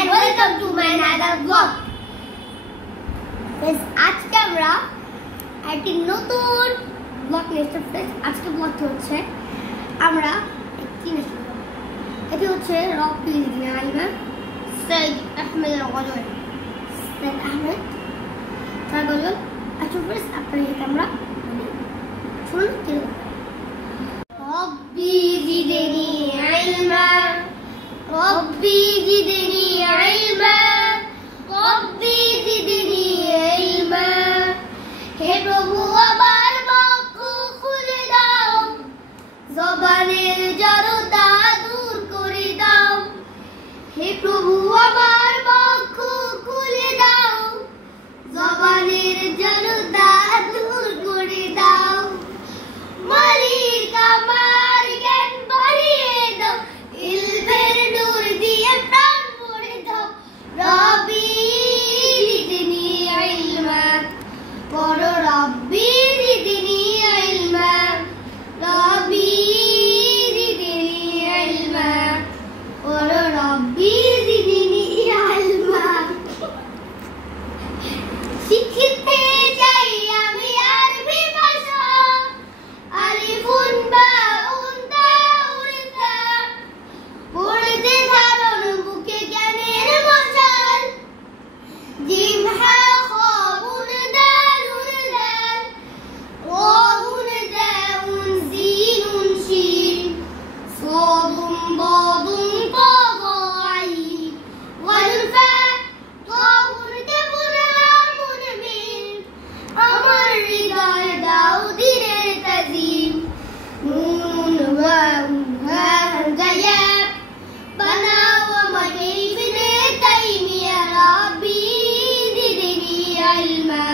and welcome to my another vlog. Guys, আজকে আমরা একটি নতুন ব্লগ নিয়ে এসেছি फ्रेंड्स। আজকে ব্লগটি হচ্ছে আমরা একটি নেশন এটি হচ্ছে রকি নাইমা সৈয়দ আহমেদ গজল সৈয়দ আহমেদ তার গজল। আচ্ছা फ्रेंड्स, আপনারা এই আমরা শুনুন কি রব্বি জিদনি ইলমা রব্বি জিদনি ইলমা রব্বি জিদনি ইলমা। হে প্রভু আমার মুখ খুলে দাও, জবানের জড়তা দূর করে দাও। হে প্রভু আমার মুখ খুলে দাও, জবানের জড়তা দূর করে দাও। মালিক আমার জ্ঞান বাড়িয়ে দাও, ইলমের নূর দিয়ে প্রাণ ভরে দাও। রব্বি জিদনি ইলমা, বড় রব্বি জিদনি ইলমা, রব্বি জিদনি ইলমা, বড় রব্বি জিদনি ইলমা। শিখতে চাই আমি আরবি ভাষা, আলিফুন বাউন তাউন তা, পড়তে ধারণ বুকে জ্ঞানের মশাল। জিম হা খাউন দালুন দাল, ওয়াউন দাউন সিনুন শিন, সাদুন বাদুন তাগা আইন, ওয়াল ফা তাউন দেবুনা মুনবিন। আমার হৃদয় দাও দিনের তাজিম, নুন ওয়াউন হামজা ইয়া বানাও আমাকে ইবনে তাইমিয়া। রব্বি জিদনি ইলমা,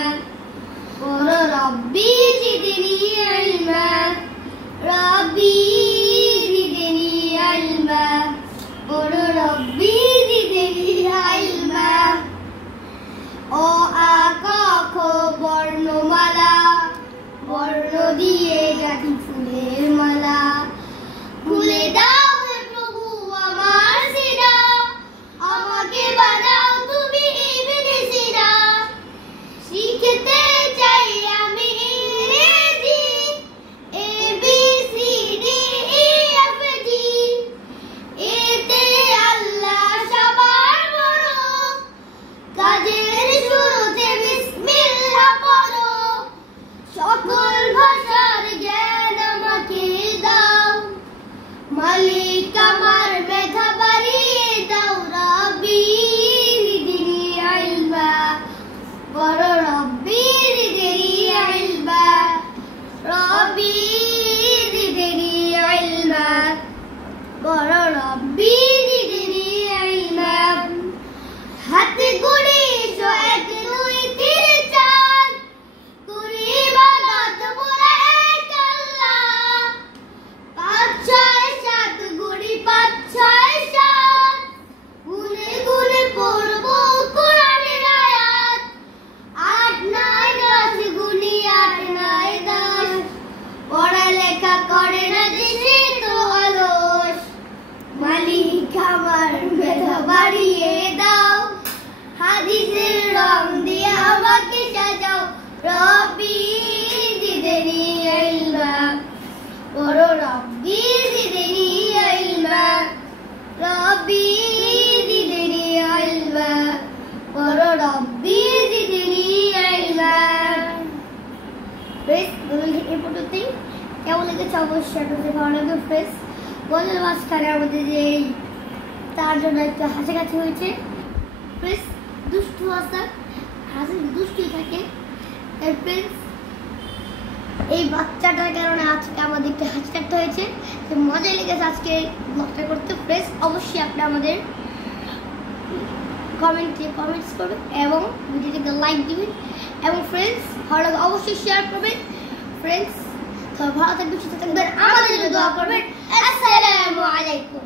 বড় রব্বি জিদনি ইলমা, রব্বি জিদনি ইলমা, বড় রব্বি জিদনি ইলমা। অ আ ক খ বর্ণমালা, বর্ণ দিয়ে গাঁথি ফুলের মালা। খুলে দাও হে প্রভু আমার সিনা, আমাকে বানাও তুমি ইবনে সিনা। শিখতে চাই আমি ইংরেজি, A B C D E F G. এতে আল্লাহ সবার বড়, কাজের শুরুতে বিসমিল্লাহ পড়ো। সকল ভাষার জ্ঞান আমাকে দাও, মালিক আমার মেধা বাড়িয়ে দাও। রব্বি জিদনি ইলমা, বড় রব্বি জিদনি ইলমা, রব্বি জিদনি ইলমা, বড় রব্বি জিদনি ইলমা। হাতে গুড়ি 1 2 3 4, করি ইবাদত মোরা এক আল্লাহ। 5 6 7 গুড়ি 5 6 7, গুনে গুনে পড়বো কোরআনের আয়াত। 8 9 10 গুনি 8 9 10, পড়ালেখা করে না দিনে তো অলস। মালিক আমার মেধা বাড়িয়ে দাও, হাদিসের রং দিয়ে আমাকে সাজাও। রব্বি জিদনি ইলমা, বড় রব্বি জিদনি ইলমা, রব্বি জিদনি ইলমা, বড় রব্বি জিদনি ইলমা। বেশ গজল এই পর্যন্তই। কেমন লেগেছে অবশ্যই আপনাদের ভালো লাগবে ফ্রেন্ডস। গজল মাঝখানে আমাদের যে তার জন্য একটু হাসাকাছি হয়েছে ফ্রেন্ডস। দুষ্টু হাসা হাসি দুষ্টুই থাকে ফ্রেন্ডস। এই বাচ্চাটার কারণে আজকে আমাদের একটু হাসি কাটতে হয়েছে। তো মজা লেগেছে আজকে ব্লগটা করতে ফ্রেন্ডস। অবশ্যই আপনি আমাদের কমেন্টস করবেন এবং ভিডিওটিকে লাইক দিবেন এবং ফ্রেন্ডস ভালো লাগে অবশ্যই শেয়ার করবেন ফ্রেন্ডস। তো ভালো থাকবেন, সুস্থ থাকবেন, আমাদের জন্য দোয়া করবেন। আসসালামু আলাইকুম।